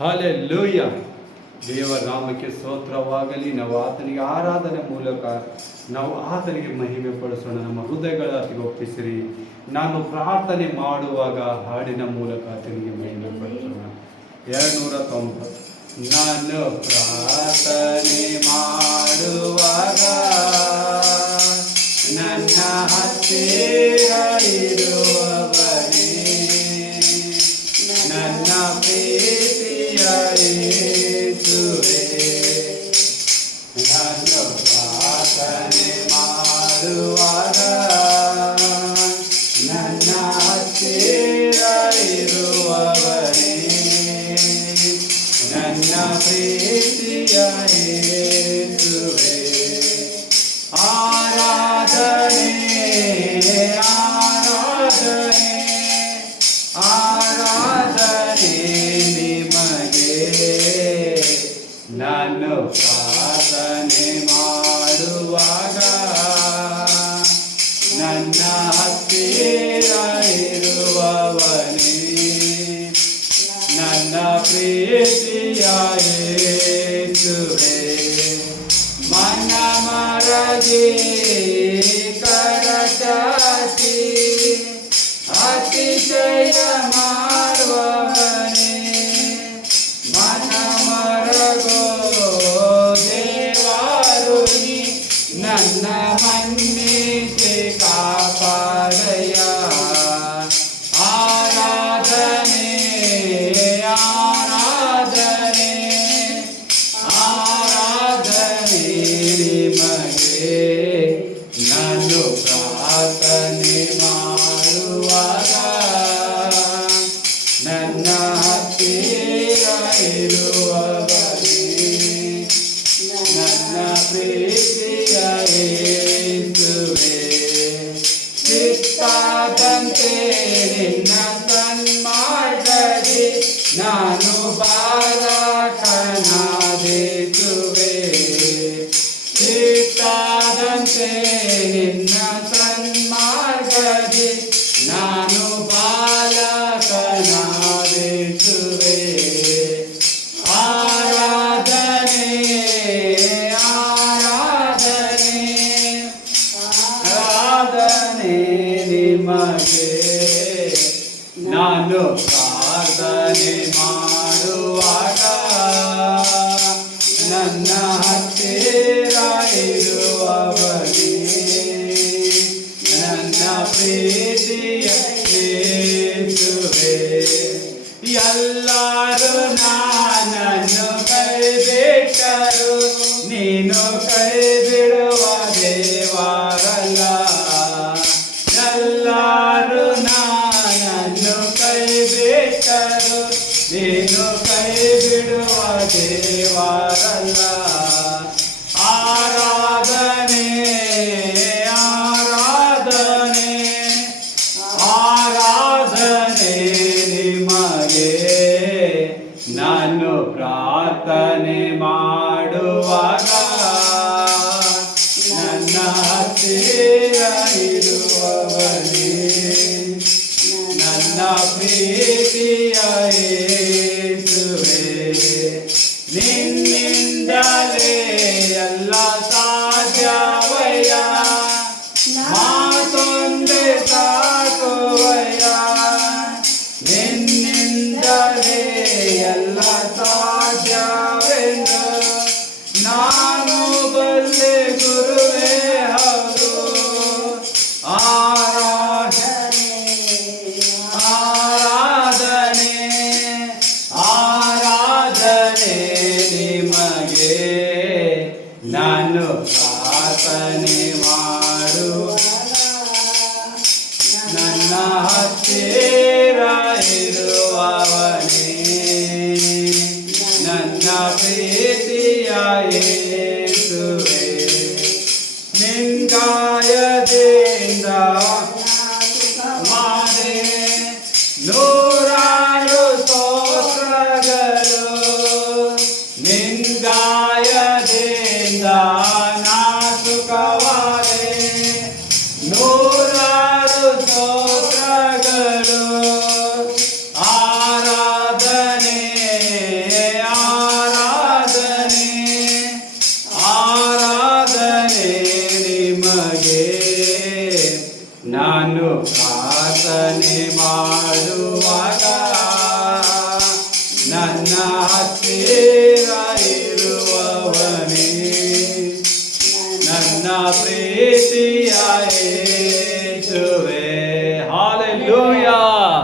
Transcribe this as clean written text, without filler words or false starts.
Hallelujah. ದೇವರ ನಾಮಕ್ಕೆ ಸ್ತೋತ್ರವಾಗಲಿ. ನಾವು ಆತನಿಗೆ ಆರಾಧನೆ ಮೂಲಕ ನಾವು ಆತನಿಗೆ ಮಹಿಮೆ ಪಡಿಸೋಣ. ನಮ್ಮ ಹೃದಯಗಳ ಒಪ್ಪಿಸಿರಿ. ನಾನು ಪ್ರಾರ್ಥನೆ ಮಾಡುವಾಗ ಹಾಡಿನ ಮೂಲಕ ಆತನಿಗೆ ಮಹಿಮೆ ಪಡಿಸೋಣ. 290. ನಾನು ಪ್ರಾರ್ಥನೆ ಮಾಡುವಾಗ ನನ್ನ ಹತ್ತಿರ ಇರುವವನೇ, ನನ್ನ ಪ್ರೀತಿಯ ಯೇಸುವೇ. ನಾನು ಪ್ರಾರ್ಥನೆ ಮಾಡುವಾಗ ನನ್ನ ಹತ್ತಿರ ಇರುವವನೇ, ನನ್ನ ಪ್ರೀತಿಯ ಯೇಸುವೇ. ಆರಾಧನೆ ಆರಾಧನೆ ಆರಾಧನೆ ನಿಮಗೆ. ನಾನು ಪ್ರಾರ್ಥನೆ ಮಾಡುವಾಗ ನನ್ನ ಹತ್ತಿರ ಇರುವವನೇ, ನನ್ನ ಪ್ರೀತಿಯ ಯೇಸುವೇ. ಮನ ಮರದಿ ಕರಚಾಸಿ ಅತಿಶಯ ಮಾಡುವವನೇ, ಮನ ಮರಗೋ ದೇವಾರುಣಿ ನನ್ನ ಮನ್ನಿಸಿ ಕಾಪಾಡಯ. ಆರಾಧನೆ ಆರಾಧನೆ ಆರಾಧನೆ ನಿಮಗೆ. ನಾನು ಪ್ರಾರ್ಥನೆ ಮಾಡುವಾಗ ನನ್ನ ಹತ್ತಿರ ಇರುವವನೇ, ನನ್ನ ಪ್ರೀತಿಯ ಯೇಸುವೇ. ಚಿತ್ತಾದಂತೆ ನಿನ್ನ ಸನ್ಮಾರ್ಗದಿ ನಾನು ಬಾಲಕನಾದೇಸುವೆ. ಚಿತ್ತಾದಂತೆ ನಿನ್ನ ಸನ್ಮಾರ್ಗದಿ ನಾನು ಬಾಲಕನಾದೇಸುವೆ. ಆರಾಧನೆ ಆರಾಧನೆ ಆರಾಧನೆ ನಿಮಗೆ. ನಾನು ಪ್ರಾರ್ಥನೆ ಮಾಡುವಾಗ ನನ್ನ ಹತ್ತಿರ ಇರುವವನೇ, ನನ್ನ ಪ್ರೀತಿಯ ಯೇಸುವೇ. ಎಲ್ಲರೂ ನನ್ನನ್ನು ಕೈ ಬಿಟ್ಟರು, ನೀನು ಕೈ ಬಿಡುವ ದೇವರಲ್ಲ. ಎಲ್ಲರೂ ನನ್ನನ್ನು ಕೈ ಬಿಟ್ಟರು, ನೀನು ಕೈ ಬಿಡುವ ದೇವರಲ್ಲ. ಆರಾಧನೆ ಆರಾಧನೆ ಆರಾಧನೆ ನಿಮಗೆ. ನಾನು ಪ್ರಾರ್ಥನೆ ಮಾಡುವಾಗ ನನ್ನ ಹತ್ತಿರ ಇರುವವನೇ, ನನ್ನ ಪ್ರೀತಿಯ ಯೇಸುವೇ. ನಿನ್ನಿಂದಲೇ ಎಲ್ಲ ಸಾಧ್ಯವಯ್ಯ, ಮಾತೊಂದೇ ಸಾಕುವಯ್ಯ. ನಿನ್ನಿಂದಲೇ ಎಲ್ಲ ಸಾಧ್ಯವೆಂದು ನಾನು ಬಲ್ಲೆ ಗುರುವೇ. ಹೌದು. ಆರಾಧನೆ ಆರಾಧನೆ ಆರಾಧನೆ ನಿಮಗೆ. ನಾನು ಪ್ರಾರ್ಥನೆ ಮಾಡುವಾಗ ನನ್ನ ಹತ್ತಿರ ಇರುವವನೇ, ನನ್ನ ಪ್ರೀತಿಯ ಯೇಸುವೇ. ನಿಂಗಾಯದಿಂದ ಮಾಡೆ ನೂರಾರು ಸ್ತೋತ್ರಗಳು, ನಿಂಗಾಯದಿಂದ ನಾ ಸುಖವಾದೆ. ನೂರಾರು ಸ್ತೋತ್ರಗಳು ಆರಾಧನೆ ಪ್ರಾರ್ಥನೆ ಮಾಡುವಾಗ ನನ್ನ ಹತ್ತಿರ ಇರುವವನೇ ನನ್ನ ಪ್ರೀತಿಯ ಯೇಸುವೇ. ಹಾಲೆಲೂಯ.